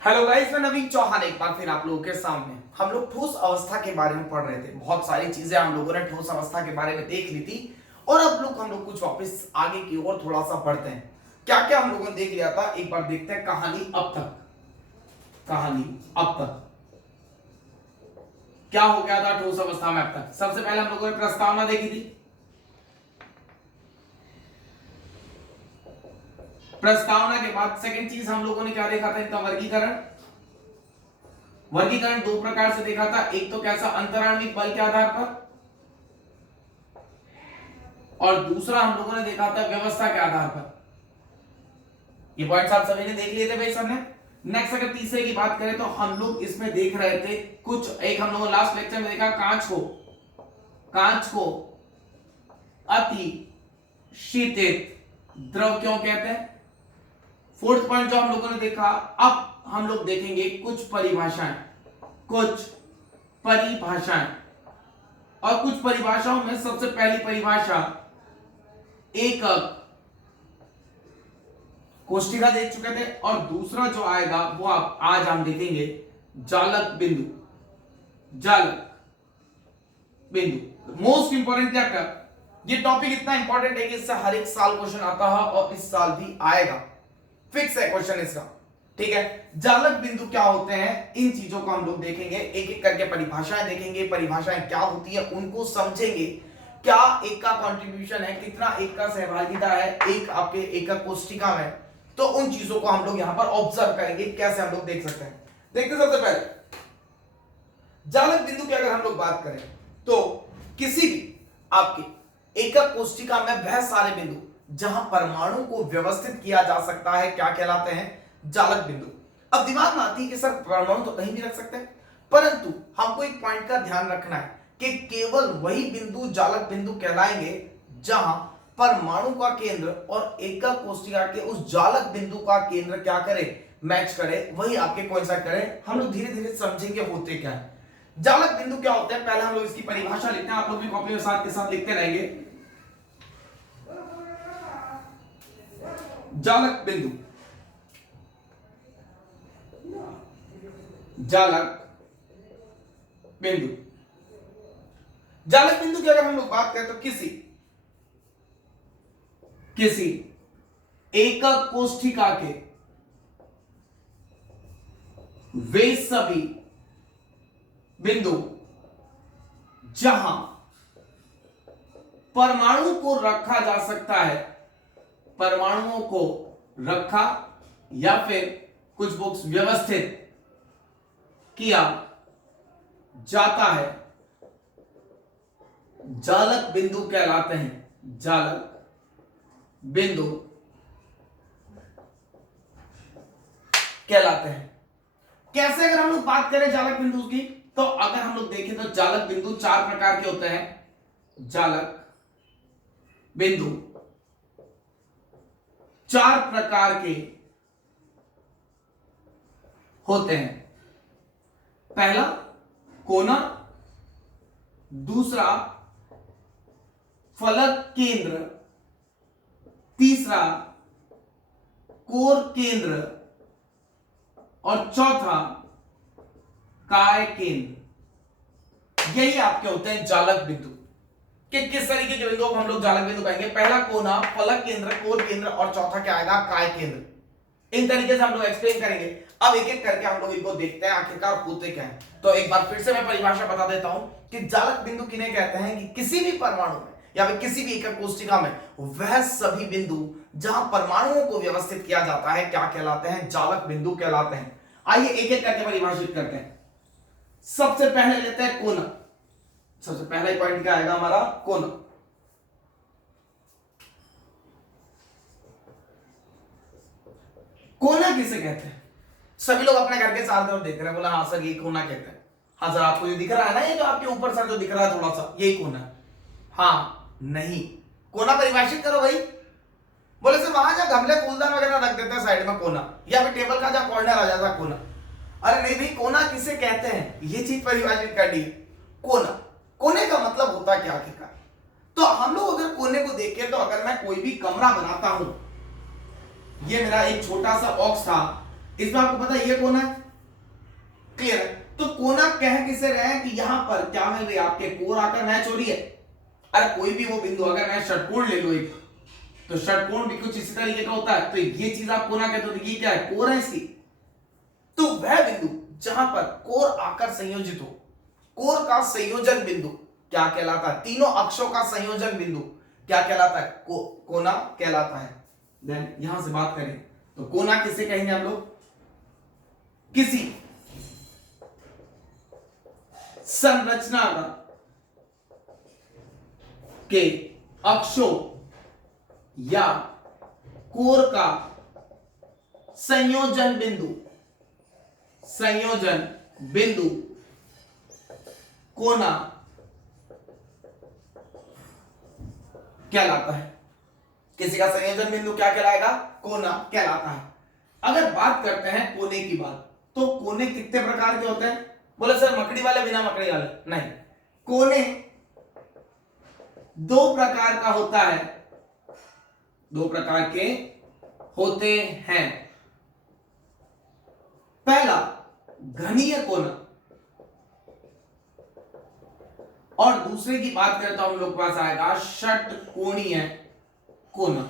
Hello guys, मैं नवीन चौहान एक बार फिर आप लोगों के सामने। हम लोग ठोस अवस्था के बारे में पढ़ रहे थे। बहुत सारी चीजें हम लोगों ने ठोस अवस्था के बारे में देख ली थी और अब हम लोग कुछ वापस आगे की ओर थोड़ा सा बढ़ते हैं। क्या क्या हम लोगों ने देख लिया था, एक बार देखते हैं कहानी अब तक। कहानी अब तक क्या हो गया था ठोस अवस्था में अब तक। सबसे पहले हम लोगों ने प्रस्तावना देखी थी। प्रस्तावना के बाद सेकंड चीज हम लोगों ने क्या देखा था, इनका वर्गीकरण। वर्गीकरण दो प्रकार से देखा था, एक तो कैसा, अंतराण्विक बल के आधार पर, और दूसरा हम लोगों ने देखा था व्यवस्था के आधार पर। ये पॉइंट्स आप सभी ने देख लिए थे भाई सबने। नेक्स्ट अगर तीसरे की बात करें तो हम लोग इसमें देख रहे थे कुछ, एक हम लोगों लास्ट लेक्चर में देखा कांच को अति शीतित द्रव क्यों कहते हैं। फोर्थ पॉइंट जो हम लोगों ने देखा, अब हम लोग देखेंगे कुछ परिभाषाएं। और कुछ परिभाषाओं में सबसे पहली परिभाषा एकक कोष्ठिका देख चुके थे, और दूसरा जो आएगा वो आज हम देखेंगे जालक बिंदु। Most important chapter. ये टॉपिक इतना इंपॉर्टेंट है कि इससे हर एक साल क्वेश्चन आता है और इस साल भी आएगा, फिक्स है क्वेश्चन इसका। ठीक है, जालक बिंदु क्या होते हैं, इन चीजों को हम लोग देखेंगे, एक एक करके परिभाषाएं देखेंगे, परिभाषाएं क्या होती है उनको समझेंगे, क्या एक का कंट्रीब्यूशन है, कितना एक का सहभागिता है एक आपके एकक कोष्ठिका में। तो उन चीजों को हम लोग यहां पर ऑब्जर्व करेंगे, कैसे हम लोग देख सकते हैं। देखते सबसे पहले जालक बिंदु की अगर हम लोग बात करें तो किसी भी आपके एकक कोष्ठिका में वह सारे बिंदु जहां परमाणु को व्यवस्थित किया जा सकता है क्या कहलाते हैं, जालक बिंदु। अब दिमाग में आती है कि सर परमाणु तो कहीं भी रख सकते हैं, परंतु हमको एक पॉइंट का ध्यान रखना है कि केवल वही बिंदु जालक बिंदु कहलाएंगे जहां परमाणु का केंद्र और एकक कोष्ठिका के उस जालक बिंदु का केंद्र क्या करे, मैच करे, वही आपके कोइंसाइड करे। हम लोग धीरे धीरे समझेंगे होते क्या है जालक बिंदु क्या होते हैं। पहले हम लोग इसकी परिभाषा लिखते हैं, आप लोग भी कॉपी में साथ के साथ लिखते रहेंगे। जालक बिंदु की अगर हम लोग बात करें तो किसी एकक कोष्ठिका के वे सभी बिंदु जहां परमाणु को रखा जा सकता है, परमाणुओं को रखा या फिर कुछ बुक्स व्यवस्थित किया जाता है, जालक बिंदु कहलाते हैं। जालक बिंदु कहलाते हैं। कैसे अगर हम लोग बात करें जालक बिंदु की, तो अगर हम लोग देखें तो जालक बिंदु चार प्रकार के होते हैं। जालक बिंदु चार प्रकार के होते हैं। पहला कोना, दूसरा फलक केंद्र, तीसरा कोर केंद्र, और चौथा काय केंद्र। यही आपके होते हैं जालक बिंदु। कि किस तरीके के बिंदुओं को हम लोग जालक बिंदु कहेंगे, पहला कोना, फलक केंद्र, कोर केंद्र, और चौथा क्या आएगा, काय केंद्र। इन तरीके से हम लोग एक्सप्लेन करेंगे। अब एक एक करके हम लोग इनको देखते हैं आखिरकार होते क्या है। तो एक बार फिर से मैं परिभाषा बता देता हूं कि जालक बिंदु किन्हें कहते हैं कि किसी भी परमाणु में या फिर किसी भी एकक कोष्ठिका में वह सभी बिंदु जहां परमाणुओं को व्यवस्थित किया जाता है क्या कहलाते हैं, जालक बिंदु कहलाते हैं। आइए एक एक करके परिभाषित करते हैं। सबसे पहले लेते हैं कोना। सबसे पहला पॉइंट क्या आएगा हमारा, कोना। कोना किसे कहते हैं, सभी लोग अपने घर के चारों तरफ देख रहे हैं, बोला हाँ सर ये कोना कहते हैं। हाँ सर आपको ये दिख रहा है ना, ये जो आपके ऊपर सर जो दिख रहा है थोड़ा सा, यही कोना है। हाँ नहीं, कोना परिभाषित करो भाई। बोले सर वहां जहाँ गमले फूलदान वगैरह रख देते हैं साइड में कोना, या फिर टेबल का जहाँ कॉर्नर आ जाता है कोना। अरे नहीं भाई, कोना किसे कहते हैं ये चीज परिभाषित कर दी। कोना, कोने का मतलब होता क्या आखिरकार। तो हम लोग अगर कोने को देखें तो अगर मैं कोई भी कमरा बनाता हूं, ये मेरा एक छोटा सा बॉक्स था, इसमें आपको पता है ये कोना है, क्लियर है। तो कोना कह किसे रहे हैं कि यहां पर क्या मिल रही है, आपके कोर आकर मैच हो रही है। अरे कोई भी वो बिंदु, अगर मैं षटकोण ले लो एक, तो षटकोण भी कुछ इसी तरीके का होता है, तो ये चीज आप कोना कहते हो, तो ये क्या है, कोर है इसकी। तो वह बिंदु जहां पर कोर आकर संयोजित हो, कोर का संयोजन बिंदु क्या कहलाता है, तीनों अक्षों का संयोजन बिंदु क्या कहलाता है, कोना कहलाता है। देन यहां से बात करें तो कोना किसे कहेंगे हम लोग, किसी संरचना का के अक्षों या कोर का संयोजन बिंदु कोना कहलाता है। किसी का संयोजन बिंदु क्या कहलाएगा, कोना कहलाता है। अगर बात करते हैं कोने की बात, तो कोने कितने प्रकार के होते हैं, बोले सर मकड़ी वाले बिना मकड़ी वाले, नहीं, कोने दो प्रकार का होता है, दो प्रकार के होते हैं। पहला घनीय कोना, और दूसरे की बात करें तो हम लोग के पास आएगा षटकोणीय कोना।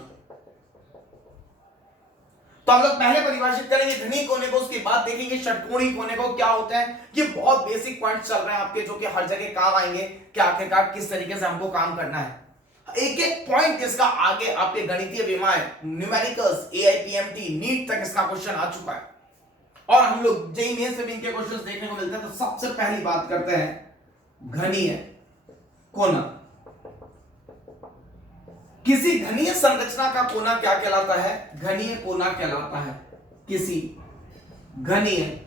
तो हम लोग पहले परिभाषित करेंगे घनीय कोने को, उसके बाद देखेंगे षटकोणीय कोने को क्या होता है। ये बहुत बेसिक पॉइंट्स चल रहे हैं आपके, जो कि हर जगह काम आएंगे कि आखिरकार किस तरीके से हमको काम करना है। एक एक पॉइंट इसका आगे आपके गणितीय विमाएं, न्यूमेरिकल्स, एआईपीएमटी, नीट तक इसका क्वेश्चन आ चुका है, और हम लोग जेईई मेंस से भी इनके क्वेश्चंस देखने को मिलते हैं। तो सबसे पहली बात करते हैं घनीय कोना। किसी घनीय संरचना का कोना क्या कहलाता है, घनीय कोना कहलाता है। किसी घनीय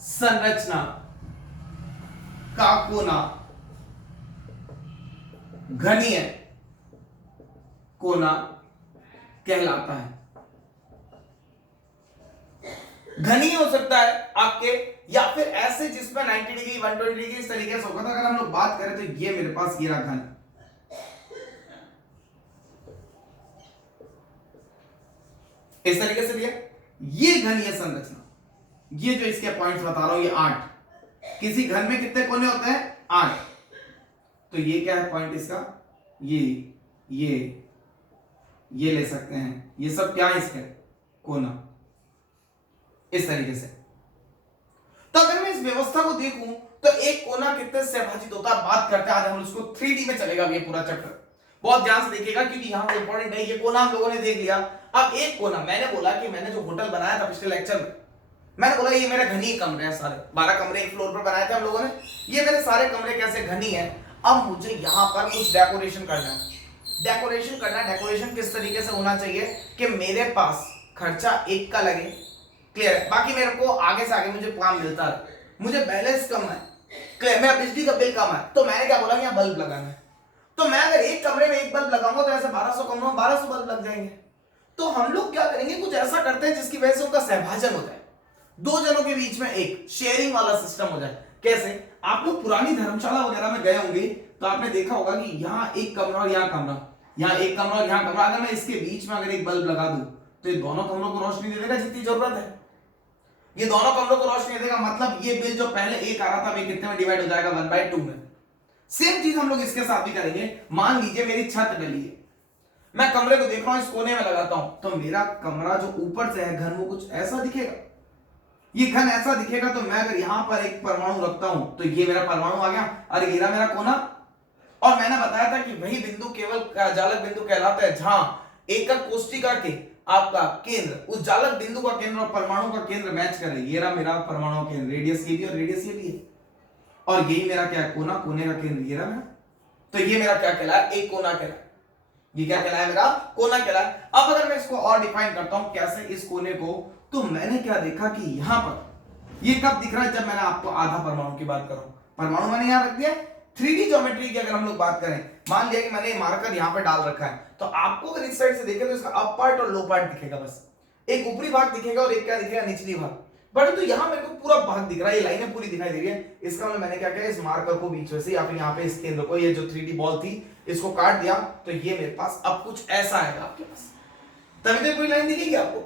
संरचना का कोना घनीय कोना कहलाता है। घनीय हो सकता है आपके, या फिर ऐसे जिसमें 90 डिग्री 120 डिग्री इस तरीके से होगा। तो अगर हम लोग बात करें तो ये मेरे पास ये रहा घन, इस तरीके से लिया, ये घनीय संरचना, ये जो इसके पॉइंट्स बता रहा हूं ये 8। किसी घन में कितने कोने होते हैं, 8। तो ये क्या है पॉइंट इसका, ये ले सकते हैं, ये सब क्या है इसके कोना, इस तरीके से। तो अगर मैं इस व्यवस्था को देखूं तो एक कोना कितने से विभाजित होता है, बात करते हैं आज हम इसको 3D में चलेगा ये पूरा चैप्टर, बहुत ध्यान से देखिएगा क्योंकि यहां से इंपॉर्टेंट है। ये कोना हम लोगों ने देख लिया। अब एक कोना, मैंने बोला कि मैंने जो होटल बनाया था पिछले लेक्चर में, मैंने बोला ये मेरे घनी कमरे हैं, सारे 12 कमरे एक फ्लोर पर बनाए थे हम लोगों ने। ये मेरे सारे कमरे कैसे घनी है। अब मुझे यहां पर कुछ डेकोरेशन करना है। डेकोरेशन किस तरीके से होना चाहिए कि मेरे पास खर्चा एक का लगे, क्लियर है, बाकी मेरे को आगे से आगे मुझे काम मिलता है, मुझे बैलेंस कम है, क्लियर, मेरा बिजली का बिल कम है। तो मैंने क्या बोला, यहाँ बल्ब लगाना है। तो मैं अगर एक कमरे में एक बल्ब लगाऊंगा तो ऐसे 1200 कमरों में 1200 बल्ब लग जाएंगे। तो हम लोग क्या करेंगे, कुछ ऐसा करते हैं जिसकी वजह से उनका सहभाजन हो जाए, दो जनों के बीच में एक शेयरिंग वाला सिस्टम हो जाए। कैसे, आप लोग पुरानी धर्मशाला वगैरह में गए होंगे तो आपने देखा होगा कि यहाँ एक कमरा और यहाँ कमरा, यहाँ एक कमरा और यहाँ कमरा, अगर मैं इसके बीच में अगर एक बल्ब लगा दूं तो ये दोनों कमरों को रोशनी दे देगा जितनी जरूरत है। ये दोनों कमरों को रोशनी देगा, मतलब ये बिल जो पहले एक आ रहा था अभी कितने में डिवाइड हो जाएगा, 1/2 में। सेम चीज हम लोग इसके साथ भी करेंगे। मान लीजिए मेरी छत डली है, मैं कमरे को देख रहा हूं, इस कोने में लगाता हूं, तो मेरा कमरा जो ऊपर से है घन वो कुछ ऐसा दिखेगा, ये घन ऐसा दिखेगा। तो मैं अगर यहां पर एक परमाणु रखता हूं तो ये मेरा परमाणु आ गया, अरे ये मेरा कोना। और मैंने बताया था कि वही बिंदु केवल जालक बिंदु कहलाता है जहां एकक कोष्ठिका के आपका केंद्र उस जालक बिंदु का केंद्र और परमाणु का केंद्र मैच करे। ये रहा मेरा परमाणु का केंद्र, रेडियस ये भी और रेडियस ये भी है, और यही मेरा क्या है कोना, कोने का केंद्र ये रहा मेरा। तो ये मेरा क्या कहलाया, एक कोना कहलाया। ये क्या कहलाया, मेरा कोना कहलाया। अब अगर मैं इसको और डिफाइन करता हूं कैसे इस कोने को, तो मैंने क्या देखा कि यहां पर ये कब दिख रहा है, जब मैंने आपको आधा परमाणु की बात करूं, परमाणु मैंने यहां रख दिया। 3D ज्योमेट्री की अगर हम लोग बात करें, मान लिया कि मैंने ये मार्कर यहां पे डाल रखा है, तो आपको अगर इस साइड से देखें तो इसका अप पार्ट और लो पार्ट दिखेगा, बस एक ऊपरी भाग दिखेगा और एक क्या दिखेगा, निचली भाग। बट तो यहां मेरे को पूरा भाग दिख रहा है, ये लाइनें पूरी दिखाई दे रही है। इसका मतलब मैंने क्या किया, इस मार्कर को बीच में से या फिर यहाँ पे इस केंद्र को, ये जो 3D बॉल थी इसको काट दिया, तो ये मेरे पास अब कुछ ऐसा आएगा आपके पास। तभी तो पूरी लाइन दिखेगी आपको।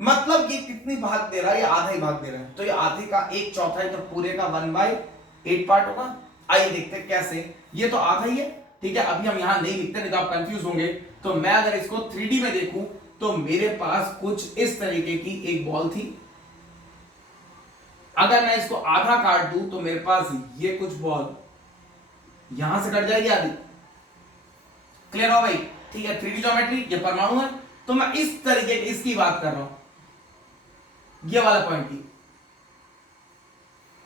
मतलब ये कितनी भाग दे रहा है, ये आधा ही भाग दे रहा है, तो ये आधे का एक चौथाई, तो पूरे का 1/8 पार्ट होगा। आइए देखते हैं कैसे। ये तो आधा ही है, ठीक है, अभी हम यहां नहीं लिखते, नहीं तो आप कंफ्यूज होंगे। तो मैं अगर इसको 3D में देखूं तो मेरे पास कुछ इस तरीके की एक बॉल थी। अगर मैं इसको आधा काट दूं तो मेरे पास ये कुछ बॉल यहां से कट जाएगी आधी। क्लियर हो भाई? ठीक है, 3D ज्योमेट्री, ये परमाणु है, तो मैं इस तरीके की इसकी बात कर रहा हूं, ये वाला पॉइंट की,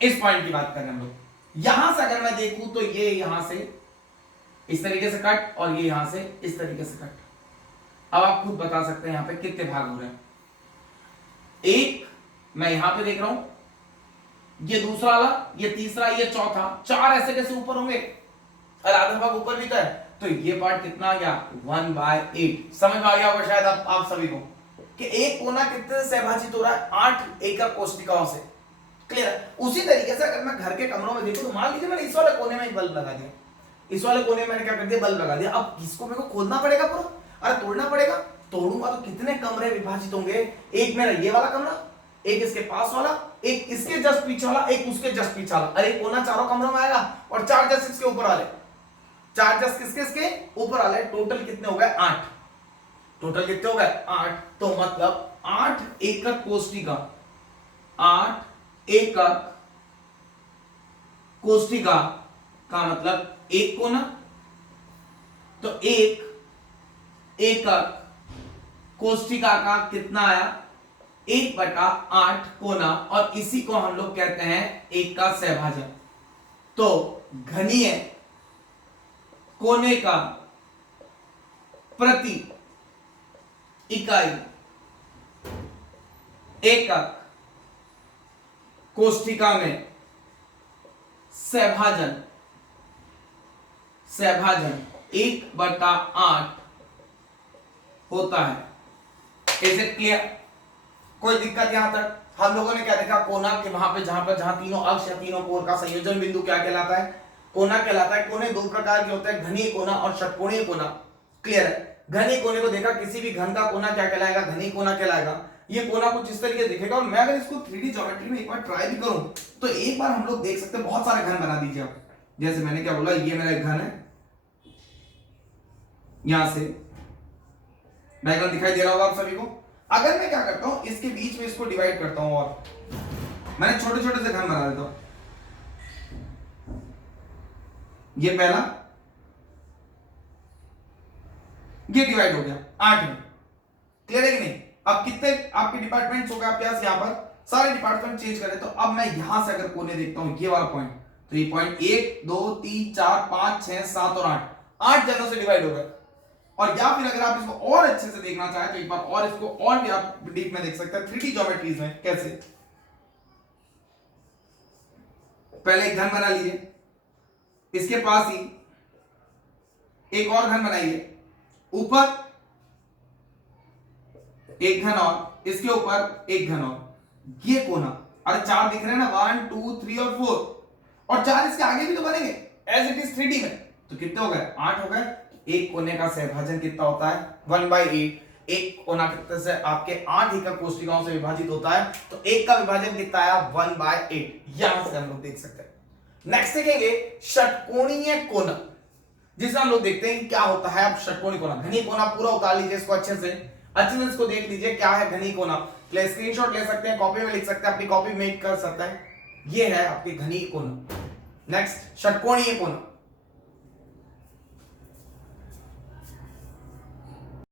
इस पॉइंट की बात कर रहे हैं हम लोग। यहां से अगर मैं देखूं तो ये यहां से इस तरीके से कट और ये यहां से इस तरीके से कट। अब आप खुद बता सकते हैं यहां पे कितने भाग हो रहे हैं। एक मैं यहां पे देख रहा हूं, ये दूसरा वाला, ये तीसरा, ये चौथा, चार ऐसे कैसे ऊपर होंगे, और आधा भाग ऊपर भी तो है, तो ये पार्ट कितना आ गया 1/8। समझ में आ गया होगा शायद आप सभी को कि एक कोना कितने से सहभाजित हो रहा है, 8 एकक कोष्ठिकाओं से। क्लियर है? उसी तरीके से अगर मैं घर के कमरों में देखूं तो मान लीजिए मैंने इस वाले कोने में एक बल्ब लगा दिया, इस वाले कोने में मैंने क्या कर दिया, बल्ब लगा दिया। अब इसको मेरे को खोलना पड़ेगा पूरा, अरे तोड़ना पड़ेगा। तोड़ूंगा तो कितने कमरे विभाजित होंगे, एक मेरा ये वाला कमरा, एक इसके पास वाला, एक इसके जस्ट पीछे वाला, एक उसके जस्ट पीछे वाला। अरे कोना चारों कमरों में आएगा, और चार जस्ट इसके ऊपर वाले, चार जस्ट किसके ऊपर वाले। टोटल कितने हो गए 8। टोटल कितने हो गए 8। तो मतलब 8 एकक कोष्ठिका, 8 एकक कोष्ठिका का मतलब एक कोना, तो एक एकक कोष्ठिका का कितना आया 1/8 कोना, और इसी को हम लोग कहते हैं एक का सहभाजन। तो घनीय कोने का प्रति इकाई एकक कोष्ठिका में सहभाजन 1/8 होता है। Is it clear? कोई दिक्कत यहां तक? हम लोगों ने क्या देखा, कोना के वहां पे जहां तीनों अक्ष या तीनों कोण का संयोजन बिंदु क्या कहलाता है, कोना कहलाता है। कोने दो प्रकार के होते हैं, घनीय कोना और षटकोणीय कोना। क्लियर है? घनीय कोने को देखा, किसी भी घन का कोना क्या कहलाएगा, घनीय कोना कहलाएगा। ये कोना कुछ इस तरीके दिखेगा, और मैं अगर इसको 3D ज्योमेट्री में एक बार ट्राई भी करूं तो एक बार हम लोग देख सकते हैं, बहुत सारे घन बना दीजिए आप। जैसे मैंने क्या बोला, ये मेरा एक घन है, यहां से डायग्राम दिखाई दे रहा होगा आप सभी को। अगर मैं क्या करता हूं, इसके बीच में इसको डिवाइड करता हूं, और मैंने छोटे छोटे से घन बना देता हूं। ये पहला, ये डिवाइड हो गया 8 में। क्लियर है कि नहीं? अब कितने आपके डिपार्टमेंट्स हो गए आपके पास, यहां पर सारे डिपार्टमेंट चेंज करें तो अब मैं यहां से अगर कोने देखता हूं, ये वाला पॉइंट, तो ये पॉइंट 1 2 3 4 5 6 7 और 8 जनों से डिवाइड हो गए। और या फिर अगर आप इसको और अच्छे से देखना चाहें तो एक बार और इसको और भी आप डीप में देख सकते हैं 3D ज्योमेट्रीज में। कैसे? पहले एक घन बना लीजिए, इसके पास ही एक और घन बनाइए, ऊपर एक घन और, इसके ऊपर एक घन और, ये कोना। अरे 4 दिख रहे हैं ना, 1 2 3 और 4, और 4 इसके आगे भी तो बनेंगे एज इट इज 3D में। तो कितने हो गए 8 हो गए। एक कोने का सहभाजन कितना होता है 1/8। एक कोना कितने से आपके 8 एकक कोष्ठिकाओं से विभाजित होता है, तो एक का विभाजन कितना आया 1/8। यहां से हम लोग देख सकते हैं। नेक्स्ट देखेंगे षटकोणीय कोना, जिसमें हम लोग देखते हैं क्या होता है। अब षटकोणीय कोना, घनीय कोना पूरा उतार लीजिए इसको अच्छे से इसको देख लीजिए क्या है घनीय कोना। स्क्रीनशॉट ले सकते हैं, कॉपी में लिख सकते हैं, अपनी कॉपी मेक कर सकते हैं। ये है आपके घनीय कोना। नेक्स्ट षटकोणीय कोना।